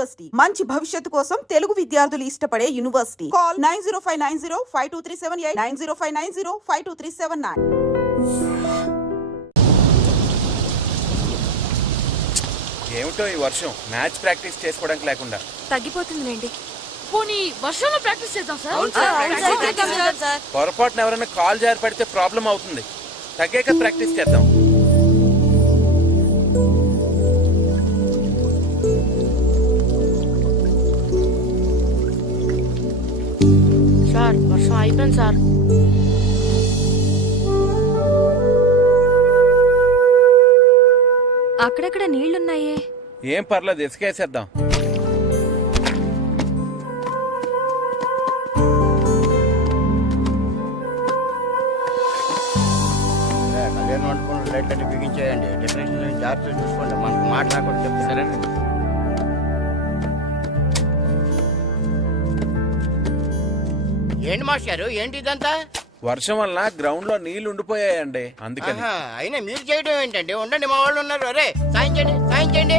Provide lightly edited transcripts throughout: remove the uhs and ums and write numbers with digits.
University మంచి భవిష్యత్తు కోసం తెలుగు విద్యార్థులు ఇష్టపడే యూనివర్సిటీ. కాల్ 9059052378 9059052379. ఏమిటో ఈ వర్షం మ్యాచ్ ప్రాక్టీస్ చేసుకోవడానికి లేకుండా తగ్గిపోతుందిలేండి. పోనీ వర్షంలో ప్రాక్టీస్ చేద్దాం సార్. పొరపాటున ఎవరైనా కాల్ జారి పడితే ప్రాబ్లం అవుతుంది. తగ్గాక ప్రాక్టీస్ చేద్దాం. సార్ వర్షం అయిపోయింది సార్. అక్కడక్కడ నీళ్లున్నాయే. ఏం పర్లేదు, ఇసుకేసేద్దాం. కళ్యాణ మండపంలో లైట్లన్నీ బిగించేయండి. డెకరేషన్ జాగ్రత్తగా చూసుకోండి. మనకు మాట్లాడకూడదు చెప్తే. సరేనండి. ఏంటి మాస్టారు, ఏంటి ఇదంతా? వర్షం వల్ల గ్రౌండ్ లో నీళ్లు ఉండిపోయాయండి, అందుకని. అయినా మీరు చేయడం ఏంటండి? ఉండండి, మా వాళ్ళు ఉన్నారు. అరే సాయం చేయండి, సాయం చేయండి.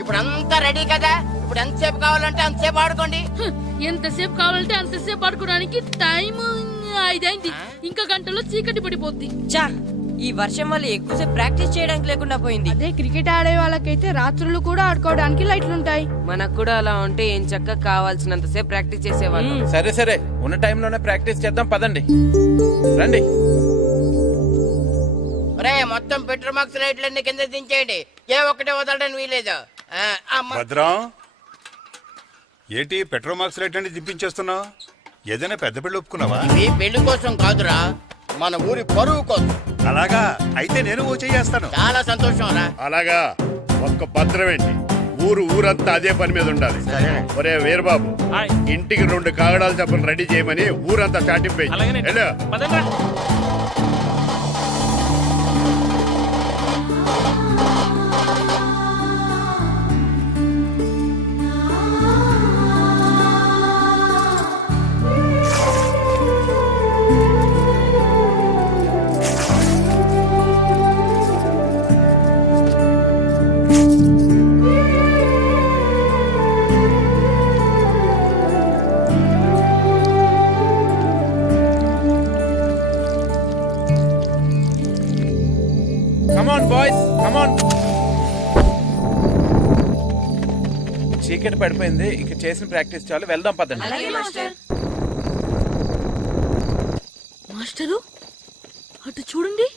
ఇప్పుడు అంతా రెడీ కదా. ఇప్పుడు ఎంతసేపు కావాలంటే అంతసేపు ఆడుకోండి. ఎంతసేపు కావాలంటే అంతసేపు ఆడుకోవడానికి టైం 5 అయింది. ఇంకా గంటలో చీకటి పడిపోద్ది. చా, ఈ వర్షం వల్ల ఎక్కువసేపు ప్రాక్టీస్ చేయడానికి లేకుండా పోయింది. అదే క్రికెట్ ఆడే వాళ్ళకైతే రాత్రులు కూడా ఆడుకోవడానికి లైట్లు ఉంటాయి. మనకు కూడా అలా ఉంటే ఏం చక్కగా కావాల్సినంత సేపు ప్రాక్టీస్ చేసేవాళ్ళం. సరే సరే, ఉన్న టైంలోనే ప్రాక్టీస్ చేద్దాం, పదండి. రండి. ఒరే, మొత్తం పెట్రోల్ మార్క్స్ లైట్లన్నీ కింద దించేయండి. ఏ ఒక్కటే వదలడానికి వీలేదు. భద్రం, ఏంటి పెట్రోల్ మార్క్స్ రేట్ అని దిప్పించేస్తున్నావు? ఏదైనా పెద్ద పెళ్లి ఒప్పుకున్నావా? ఈ పెళ్లి కోసం కాదురా, మన ఊరి పరువు కోసం. అలాగా అయితే నేను ఓ చేస్తాను. చాలా సంతోషం రా. అలాగా ఒక్క భద్రం ఏంటి, ఊరంతా అదే పని మీద ఉండాలి. ఒరే వీరబాబు, ఇంటికి 2 కాగడాలు చప్పులు రెడీ చేయమని ఊరంతా చాటింపేయి. చీకటి పడిపోయింది, ఇక చేసిన ప్రాక్టీస్ చాలు, వెళ్దాం పదండి. మాస్టరు అటు చూడండి.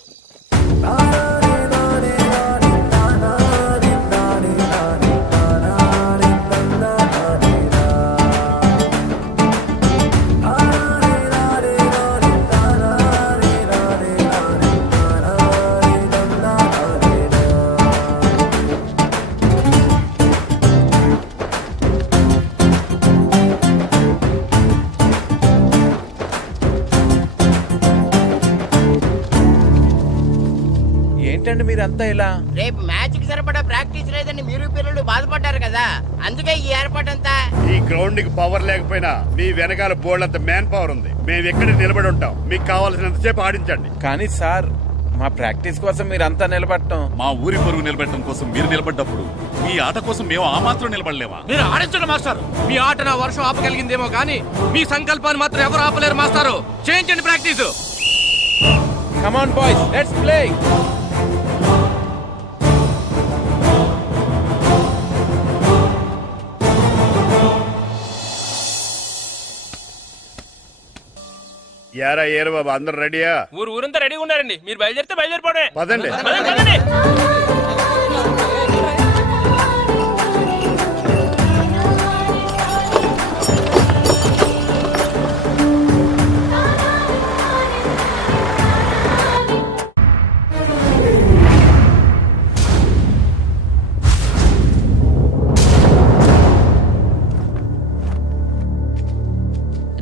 ఏంటండి మీరంతా ఇలా? రేపు మ్యాచ్ కి సరిపడా ప్రాక్టీస్ లేదని మీరు పిల్లలు బాధపడ్డారు కదా, అందుకే ఈ ఏర్పాటంతా. ఈ గ్రౌండ్ కి పవర్ లేకపోయినా మీ వెనకాల బోర్డు అంత మ్యాన్ పవర్ ఉంది. మేము ఎక్కడ నిలబడి ఉంటాం, మీకు కావాల్సినంత సేపు ఆడించండి. కానీ సార్, మా ప్రాక్టీస్ కోసం మీరంతా నిలబడటం, మా ఊరి పరువు నిలబెట్టడం కోసం మీరు నిలబడ్డప్పుడు మీ ఆట కోసం మేము ఆ మాత్రం నిలబడలేమా? మీరు ఆడించండి మాస్టర్. మీ ఆట నా వర్షం ఆపగలిగిందేమో కానీ మీ సంకల్పాన్ని మాత్రం ఎవరు ఆపలేరు మాస్టారు. చేయించండి practice. Come on boys, let's play. యారా ఏరు బాబు, అందరు రెడీయా? ఊరంతా రెడీగా ఉన్నారండి. మీరు బయలుదేరితే బయలుదేరిపోవడే. పదండి.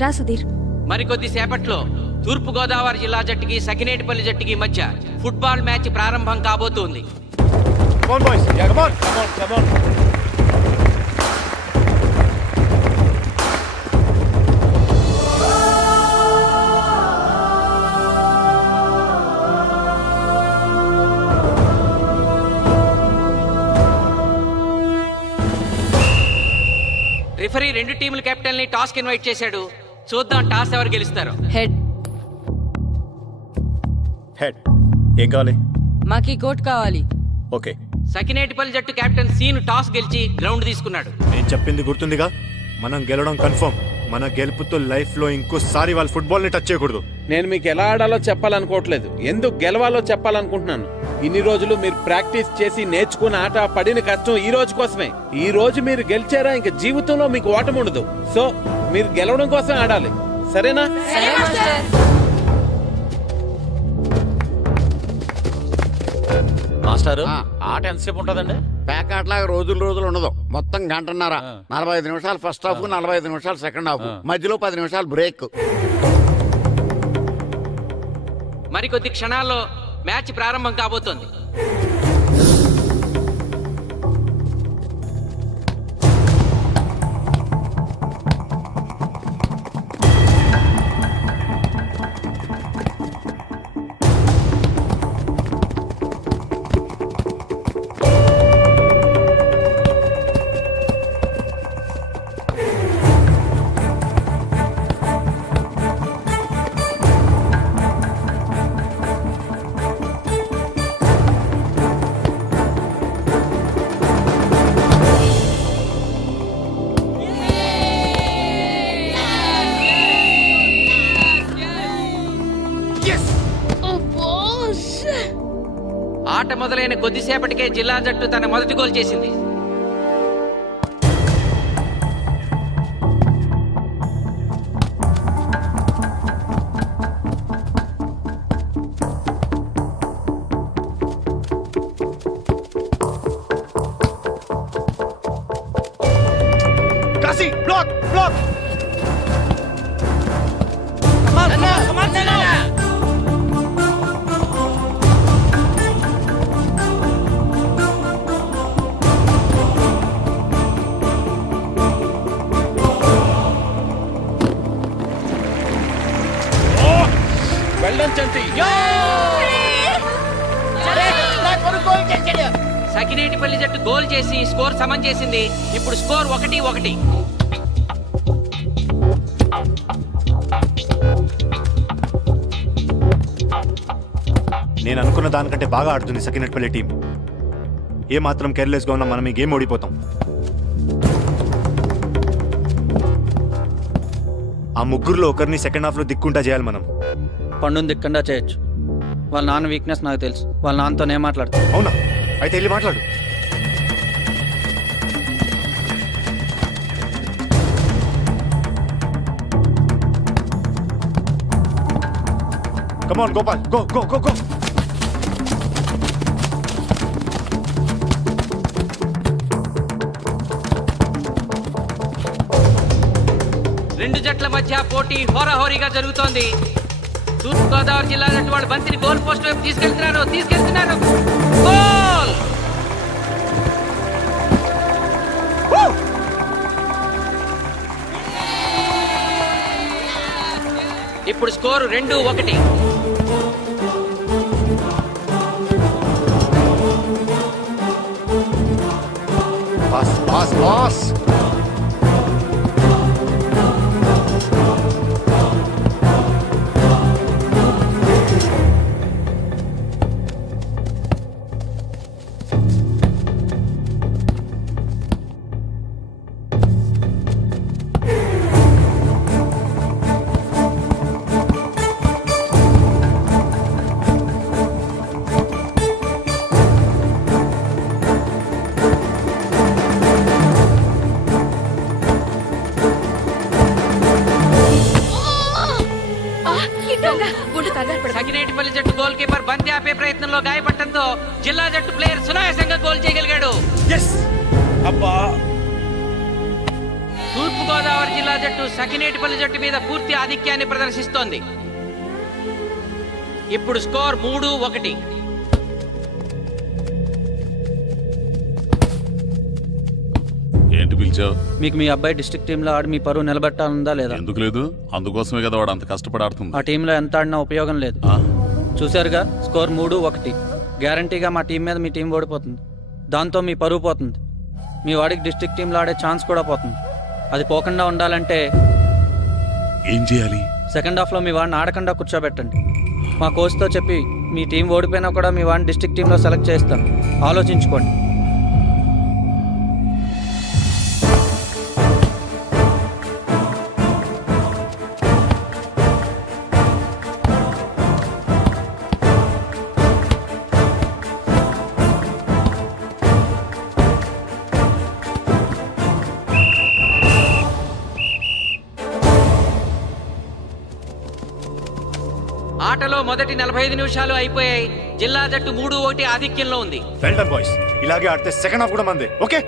రా సుధీర్. మరికొద్ది సేపట్లో తూర్పు గోదావరి జిల్లా జట్టుకి సకినేటిపల్లి జట్టుకి మధ్య ఫుట్బాల్ మ్యాచ్ ప్రారంభం కాబోతోంది. రెఫరీ రెండు టీముల కెప్టెన్ ని టాస్ కి ఇన్వైట్ చేశాడు. చూద్దాం టాస్ ఎవరు గెలుస్తారో. హెడ్. హెడ్. ఏం కావాలి? మాకి కోట్ కావాలి. ఓకే. సకినేటిపల్లి జట్టు కెప్టెన్ సీను టాస్ గెలిచి గ్రౌండ్ తీసుకున్నాడు. నేను చెప్పింది గుర్తుందిగా, మనం గెలవడం కన్ఫర్మ్. మన గెలుపుతో లైఫ్ లో ఇంకోసారి వాళ్ళ ఫుట్బాల్ ని టచ్ చేయకూడదు. నేను మీకు ఎలా ఆడాలో చెప్పాలనుకోవట్లేదు, ఎందుకు గెలవాలో చెప్పాలనుకుంటున్నాను. ఇన్ని రోజులు మీరు ప్రాక్టీస్ చేసి నేర్చుకున్న ఆట పడిన కష్టం ఈ రోజు కోసమే. ఈ రోజు మీరు గెలిచారా ఇంక జీవితంలో మీకు ఓటమి ఉండదు. సో మీరు గెలవడం కోసం ఆడాలి, సరేనా? మాస్టర్ ఆట ఎంతసేపు ఉంటుందండి? ప్యాకాట్లాగా రోజులు ఉండదు. మొత్తం గంటన్నర. 45 నిమిషాలు ఫస్ట్ హాఫ్, 45 నిమిషాలు సెకండ్ హాఫ్, మధ్యలో 10 నిమిషాలు బ్రేక్. మరికొద్ది క్షణాల్లో మ్యాచ్ ప్రారంభం కాబోతోంది. ఆట మొదలైన కొద్దిసేపటికే జిల్లా జట్టు తన మొదటి గోల్ చేసింది. Kashi block block. వెళ్ళడం చంటి. సకినేటిపల్లి జట్టు గోల్ చేసి స్కోర్ సమం చేసింది. ఇప్పుడు స్కోర్ 1-1. నేను అనుకున్న దానికంటే బాగా ఆడుతుంది సకినేటిపల్లి టీం. ఏ మాత్రం కేర్లెస్ గా ఉన్నా మనం ఈ గేమ్ ఓడిపోతాం. ఆ ముగ్గురులో ఒకరిని సెకండ్ హాఫ్ లో దిక్కుంటా చేయాలి మనం. పండుని దిక్కుండా చేయొచ్చు. వాళ్ళ నాన్న వీక్నెస్ నాకు తెలుసు. వాళ్ళ నాన్నతో నేను మాట్లాడతాను. అవునా? అయితే వెళ్ళి మాట్లాడు. Come on, Gopal. Go, go, go, go. రెండు జట్ల మధ్య పోటీ హోరాహోరీగా జరుగుతోంది. తూర్పు గోదావరి జిల్లా జట్టు వాళ్ళు బంతిని గోల్ పోస్ట్ వైపు తీసుకెళ్తున్నారు. గోల్! ఇప్పుడు score 2-1. Pass, pass, pass. Sakinetipalli జట్టు గోల్ కీపర్ బంతి ఆపే ప్రయత్నంలో గాయపడటంతో జిల్లా జట్టు ప్లేయర్ సునాయాసంగా గోల్ చేయగలిగాడు. అబ్బా! తూర్పు గోదావరి జిల్లా జట్టు సకినేటిపల్లి జట్టు మీద పూర్తి ఆధిక్యాన్ని ప్రదర్శిస్తోంది. ఇప్పుడు స్కోర్ 3-1. ఏంటి పిలిచావు? మీకు మీ అబ్బాయి డిస్ట్రిక్ట్ టీంలో ఆడి మీ పరువు నిలబెట్టాలందా లేదా? ఎందుకు లేదు? అందుకోసమే కదా వాడు అంత కష్టపడి ఆడుతుంది. ఆ టీంలో ఎంత ఆడినా ఉపయోగం లేదు. చూశారుగా, స్కోర్ 3-1. గ్యారంటీగా మా టీం మీద మీ టీం ఓడిపోతుంది. దాంతో మీ పరువు పోతుంది. మీ వాడికి డిస్ట్రిక్ట్ టీంలో ఆడే ఛాన్స్ కూడా పోతుంది. అది పోకుండా ఉండాలంటే ఏం చేయాలి? సెకండ్ హాఫ్లో మీ వాడిని ఆడకుండా కూర్చోబెట్టండి. మా కోచ్తో చెప్పి మీ టీం ఓడిపోయినా కూడా మీ వాడిని డిస్ట్రిక్ట్ టీంలో సెలెక్ట్ చేస్తాం. ఆలోచించుకోండి. ఆటలో మొదటి 45 నిమిషాలు అయిపోయాయి. జిల్లా జట్టు 3-1 ఆధిక్యంలో ఉంది. Well done boys. ఇలాగే ఆడితే సెకండ్ హాఫ్ కూడా మందే. ఓకే.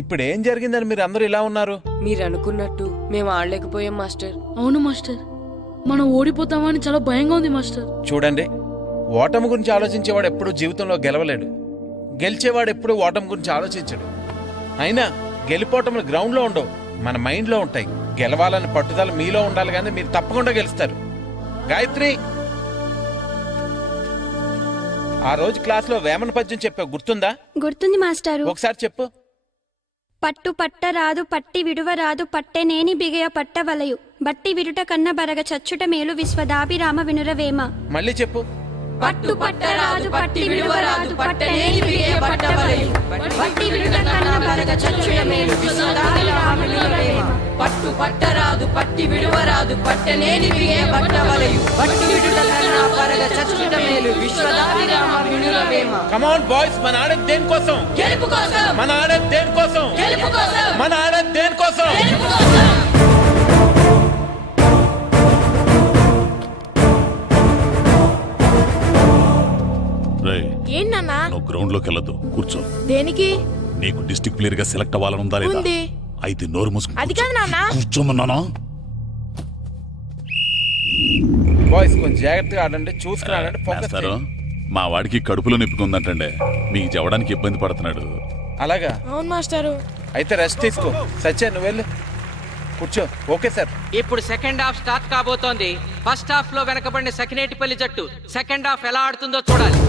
ఇప్పుడు ఏం జరిగిందని మీరు అందరూ ఇలా ఉన్నారు? మీరు అనుకున్నట్టు మేము ఆడలేకపోయాం మాస్టర్. అవును మాస్టర్, మనం ఓడిపోతామని చాలా భయంగా ఉంది మాస్టర్. చూడండి, ఓటమి గురించి ఆలోచించేవాడు ఎప్పుడు జీవితంలో గెలవలేడు. గెలిచేవాడు ఎప్పుడు ఓటమి గురించి ఆలోచించడు. అయినా గెలిపోవటములు గ్రౌండ్లో ఉండవు, మన మైండ్లో ఉంటాయి. గెలవాలని పట్టుదల మీలో ఉండాలి, కానీ మీరు తప్పకుండా గెలుస్తారు. గాయత్రి, ఆ రోజు క్లాస్లో వేమన పద్యం చెప్పావు, గుర్తుందా? గుర్తుంది మాస్టారు. ఒకసారి చెప్పు. పట్టు పట్టరాదు పట్టి విడువరాదు పట్టెనేని బిగయ పట్టవలయు బట్టి విడుట కన్న బరగ చచ్చుట మేలు విశ్వదాభిరామ వినురవేమ. మళ్ళీ చెప్పు. పట్టు పట్టరాదు పట్టి విడువరాదు పట్టనేని బిగే పట్టవలయు బట్టి విడుట కన్న బరగ చచ్చుట మేలు విశ్వదాభిరామ వినురవేమ. పట్టు పట్టరాదు పట్టి విడువరాదు పట్టనేని బిగే పట్టవలయు బట్టి విడుట కన్న బరగ చచ్చుట మేలు విశ్వదాభిరామ వినురవేమ. కమ్ ఆన్ బాయ్స్, మన ఆడేది దేనికోసం? గెలుపు కోసం. మన ఆడేది దేనికోసం? గెలుపు కోసం. మన ఆడేది దేనికోసం? గెలుపు కోసం. ఏంటన్నా నువ్వు గ్రౌండ్ లోకి వెళ్ళదు, కూర్చో. దేనికి? నీకు డిస్ట్రిక్ట్ ప్లేయర్ గా సెలెక్ట్ అవ్వాలనుందా లేదా? ఉంది. అయితే నోరు మూసుకుని అది కాదు నాన్న. కూర్చోమన్నానా? బాయ్స్ కొంచెం జాగ్రత్తగా ఆడండి, చూసుకుని ఆడండి, ఫోకస్ మాస్టారు, చేయండి. మా వాడికి కడుపులో నొప్పికుందంటండే, మీకు చెప్పడానికి ఇబ్బంది పడుతున్నాడు. అలాగా? అవును మాస్టారు. అయితే రెస్ట్ తీసుకో. సత్య, నువ్వు వెళ్ళు, కూర్చో. Okay sir. ఇప్పుడు సెకండ్ హాఫ్ స్టార్ట్ కాబోతోంది. ఫస్ట్ హాఫ్ లో వెనకబడిన సకినేటిపల్లి జట్టు సెకండ్ హాఫ్ ఎలా ఆడుతుందో చూడాలి.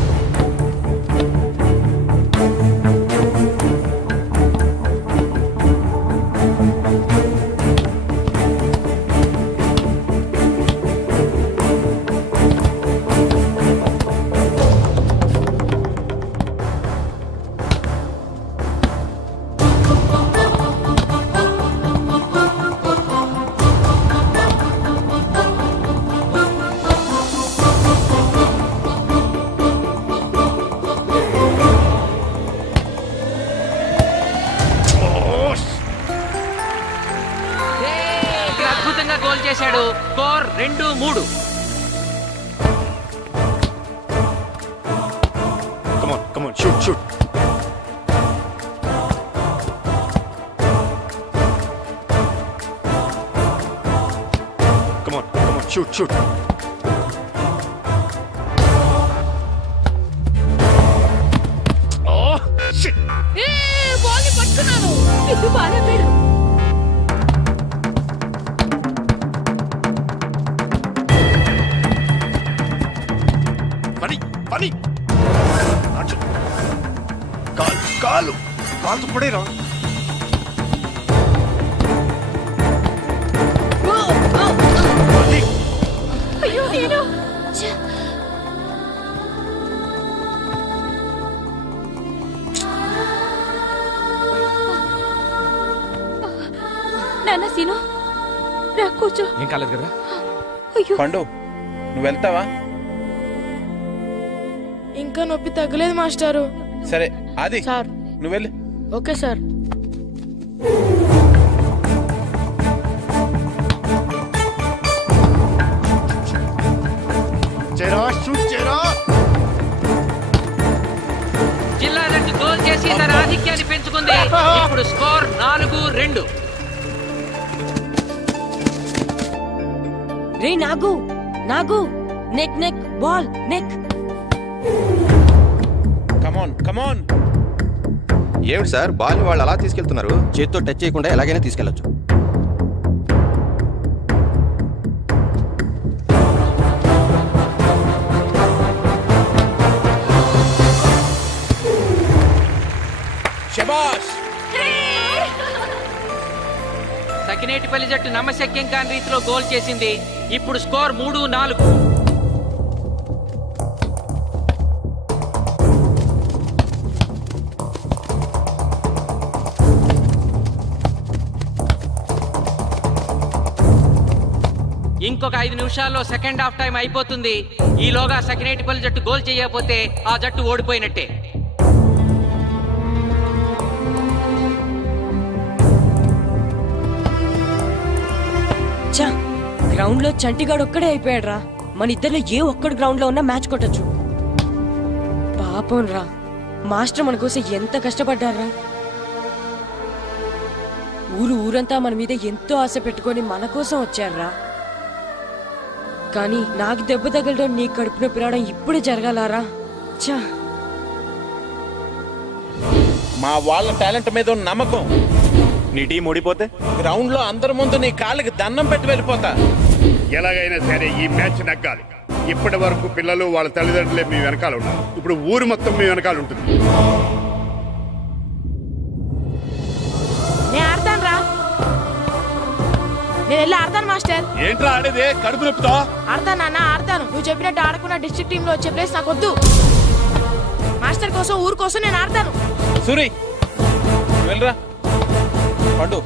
అద్భుతంగా గోల్ చేశాడు. Score 2-3. Come on, shoot. Come on, shoot. Oh, shit. Ball ని పట్టుకున్నాను. ఇది బాగా పెడు. పని. కాలు పడేరా. అయ్యో నేను. నాన్న సీను రా కూర్చో. ఏం కాలేదు కదా? అయ్యో పండు, నువ్వు వెళ్తావా? ఇంకా నొప్పి తగ్గలేదు మాస్టారు. సరే, అది సార్. నువ్వు వెళ్ళు. Okay sir. జిల్లా జట్టు గోల్ చేసి తన ఆధిక్యాన్ని పెంచుకుంది. ఇప్పుడు స్కోర్ 4-2. రే నాగు నెక్ బాల్ నెక్. కమాన్. ఏమిటి సార్, బాల్ వాళ్ళు అలా తీసుకెళ్తున్నారు? చేత్తో టచ్ చేయకుండా ఎలాగైనా తీసుకెళ్లొచ్చు. శబాష్. సకినేటిపల్లి జట్టు నమ్మశక్యం కాని రీతిలో గోల్ చేసింది. ఇప్పుడు స్కోర్ 3-4. ఇంకొక 5 నిమిషాల్లో సెకండ్ హాఫ్ టైం అయిపోతుంది. ఈలోగా సకినేటిపల్లి జట్టు గోల్ చేయకపోతే ఆ జట్టు ఓడిపోయినట్టే. గ్రౌండ్ లో చంటిగాడు ఒక్కడే అయిపోయాడు రా. మన ఇద్దరిలో ఏ ఒక్కడు గ్రౌండ్ లో ఉన్నా మ్యాచ్ కొట్టచ్చు. పాపం రా, మాస్టర్ మన కోసం ఎంత కష్టపడ్డారా. ఊరంతా మన మీద ఎంతో ఆశ పెట్టుకొని మన కోసం వచ్చారా. కానీ నాకు దెబ్బ తగలడం, నీ కడుపు నొప్పి రావడం ఇప్పుడే జరగాలారా. చా, మా వాళ్ళ టాలెంట్ మీద ఉన్న నమ్మకం. నీ టీం ఓడిపోతే గ్రౌండ్ లో అందరి ముందు నీ కాళ్ళకి దండం పెట్టి వెళ్ళిపోతా. ఎలాగైనా సరే ఈ మ్యాచ్ నగ్గాలి. ఇప్పటి వరకు పిల్లలు వాళ్ళ తల్లిదండ్రులే మీ వెనకాల ఉన్నారు. ఇప్పుడు ఊరు మొత్తం మీ వెనకాల ఉంటుంది. నేను ఆడతాను రా. నేను వెళ్ళి ఆడతాను మాస్టర్. ఏంట్రా ఆడేదే కడుపు నొప్పితో? ఆడతాను నాన్న, ఆడతాను. నువ్వు చెప్పినట్టు ఆడకున్న డిస్ట్రిక్ట్ టీమ్ లో వచ్చే ప్లేస్ నాకు వద్దు. మాస్టర్ కోసం, ఊరు కోసం నేను ఆడతాను. సూరి వెళ్ళరా. పండు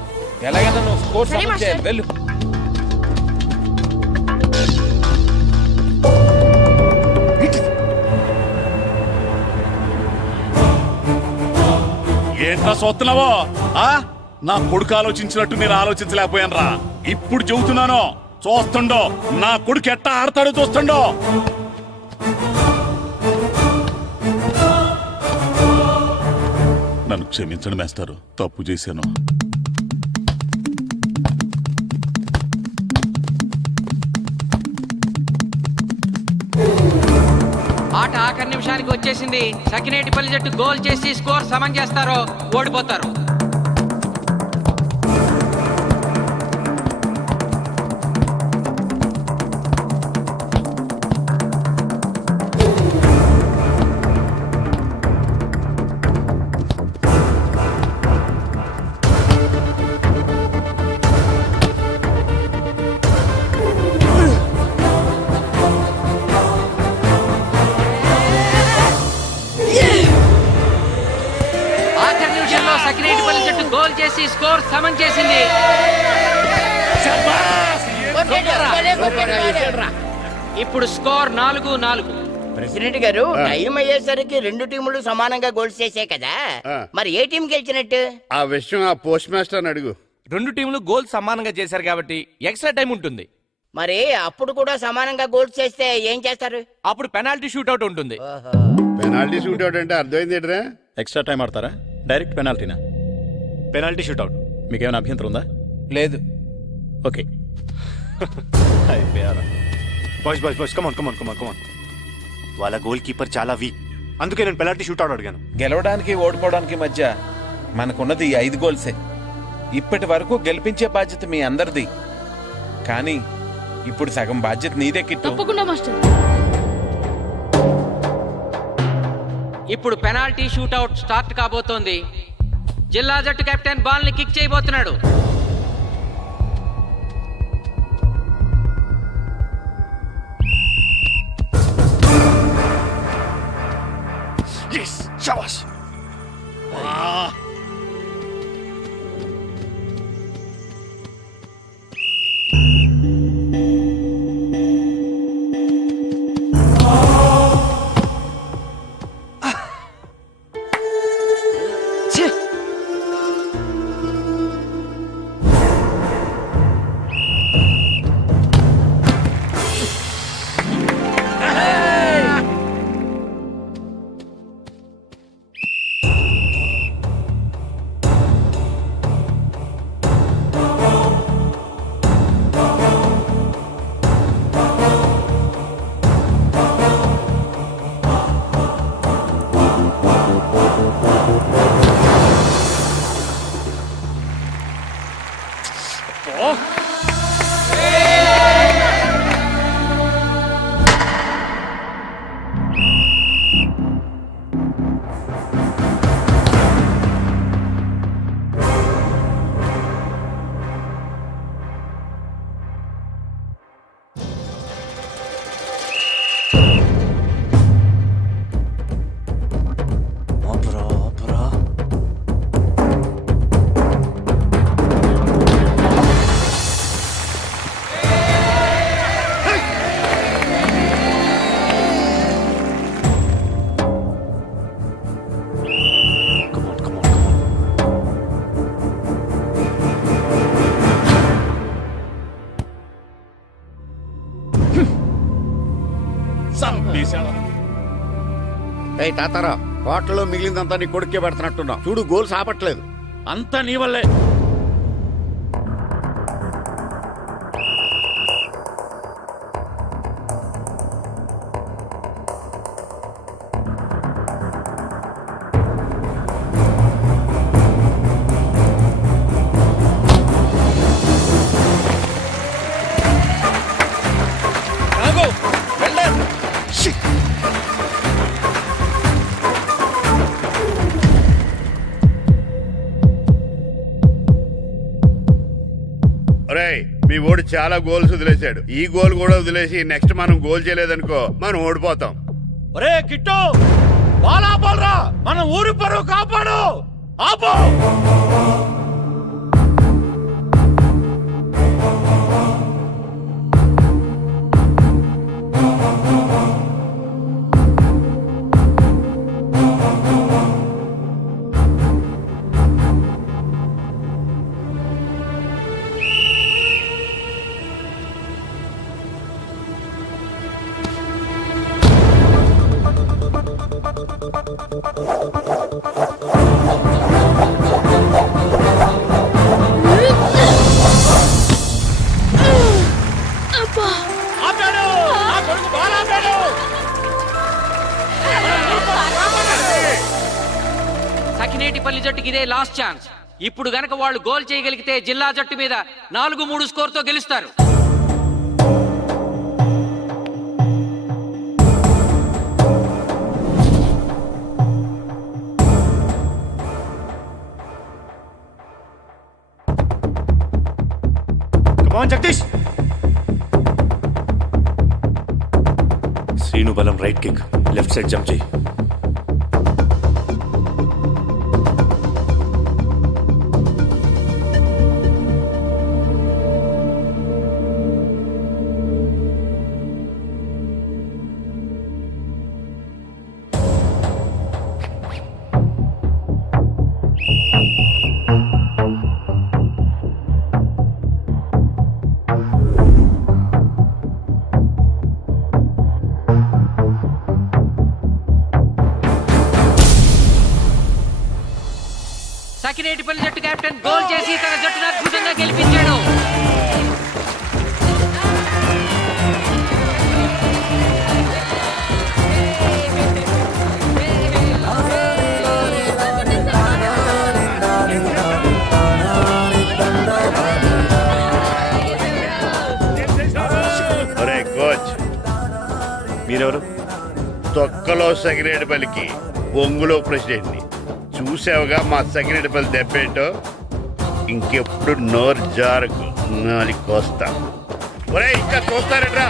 ఎలాగైనా నువ్వు స్కోర్ సరే, సమన్ మాస్టర్. చేయాలి. వెళ్ళు. ఏంట్రా చూస్తున్నావో? నా కొడుకు ఆలోచించినట్టు నేను ఆలోచించలేకపోయాను రా. ఇప్పుడు చెబుతున్నాను, చూస్తుండో నా కొడుకు ఎట్టా ఆడతాడో చూస్తుండో. నన్ను క్షమించండి మేస్టారు, తప్పు చేశాను. ఆట ఆఖరి నిమిషానికి వచ్చేసింది. సకినేటిపల్లి జట్టు గోల్ చేసి స్కోర్ సమం చేస్తారో ఓడిపోతారు. ఆఖరి నిమిషంలో సకినేటిపల్లి జట్టు గోల్ చేసి స్కోర్ సమం చేసింది. ఇప్పుడు స్కోర్ 4-4. ప్రెసిడెంట్ గారు, టైం అయ్యేసరికి రెండు టీములు సమానంగా గోల్స్ చేసే కదా, మరి ఏ టీం గెలిచినట్టు? ఆ విషయం ఆ పోస్ట్ మాస్టర్ అడుగు. రెండు టీంలు గోల్ సమానంగా చేశారు కాబట్టి ఎక్స్ట్రా టైం ఉంటుంది. మరి అప్పుడు కూడా సమానంగా గోల్స్ చేస్తే ఏం చేస్తారు? అప్పుడు పెనాల్టీ షూట్అవుట్ ఉంటుంది. పెనాల్టీ షూట్అవుట్ అంటే అర్థమైంది ఏంట్రా? ఎక్స్ట్రా టైం ఆడతారా, డైరెక్ట్ పెనాల్టీనా? Penalty shootout. మీకేమైనా అభ్యంతరం ఉందా? లేదు. ఓకే. Boys come on. వాళ్ళ గోల్ కీపర్ చాలా వీక్, అందుకే నేను పెనాల్టీ షూట్అవుట్ అడిగాను. గెలవడానికి ఓడిపోవడానికి మధ్య మనకున్నది ఈ 5 గోల్సే. ఇప్పటి వరకు గెలిపించే బాధ్యత మీ అందరిది. కానీ ఇప్పుడు సగం బాధ్యత నీదే కిట్టు. తప్పకుండా మాస్టర్. ఇప్పుడు పెనాల్టీ షూట్అవుట్ స్టార్ట్ కాబోతోంది. జిల్లా జట్టు కెప్టెన్ బాల్ ని కిక్ చేయబోతున్నాడు. శబాష్. చంపేశాడు. ఏయ్ తాతారా, హోటల్లో మిగిలిందంతా నీ కొడుకే పెడుతున్నట్టున్నావు. చూడు గోల్స్ ఆపట్లేదు. అంతా నీ వల్లే. ఆగు, వెళ్ళే. ఒరేయ్, మీ ఓడి చాలా గోల్స్ వదిలేశాడు. ఈ గోల్ కూడా వదిలేసి నెక్స్ట్ మనం గోల్ చేయలేదనుకో మనం ఓడిపోతాం. ఒరే కిట్టు, బాల్ ఆపాలరా, మన ఊరి పరువు కాపాడు. ఆపు. ఆపాడు. నా కొడుకు బాల్ ఆపాడు. సకినేటిపల్లి జట్టుకి ఇదే లాస్ట్ ఛాన్స్. ఇప్పుడు గనక వాళ్ళు గోల్ చేయగలిగితే జిల్లా జట్టు మీద 4-3 స్కోర్ తో గెలుస్తారు. జగదీష్, శ్రీను బలం right kick, left side jump చేయి. సకినేటిపల్లి జట్టు కెప్టెన్ గోల్ చేసి తన జట్టును అద్భుతంగా గెలిపించాడు. ఒరే కోచ్, మీరెవరు? తొక్కలో సగిరేడుపల్లికి ఒంగులో ప్రెసిడెంట్ని. చూసావుగా మా సగిరేడుపల్లి దెబ్బేంటో. ఇంకెప్పుడు నోరు జారకు నాలి కోస్తా. ఒరే ఇంకా చూస్తారట్రా,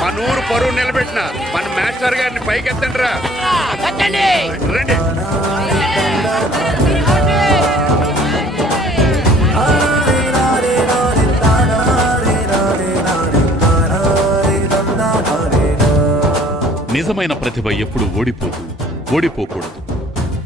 మన ఊరు పరువు నిలబెట్టిన మన మాస్టర్ గారిని పైకెత్తండి రా. రండి. నిజమైన ప్రతిభ ఎప్పుడు ఓడిపోదు, ఓడిపోకూడదు.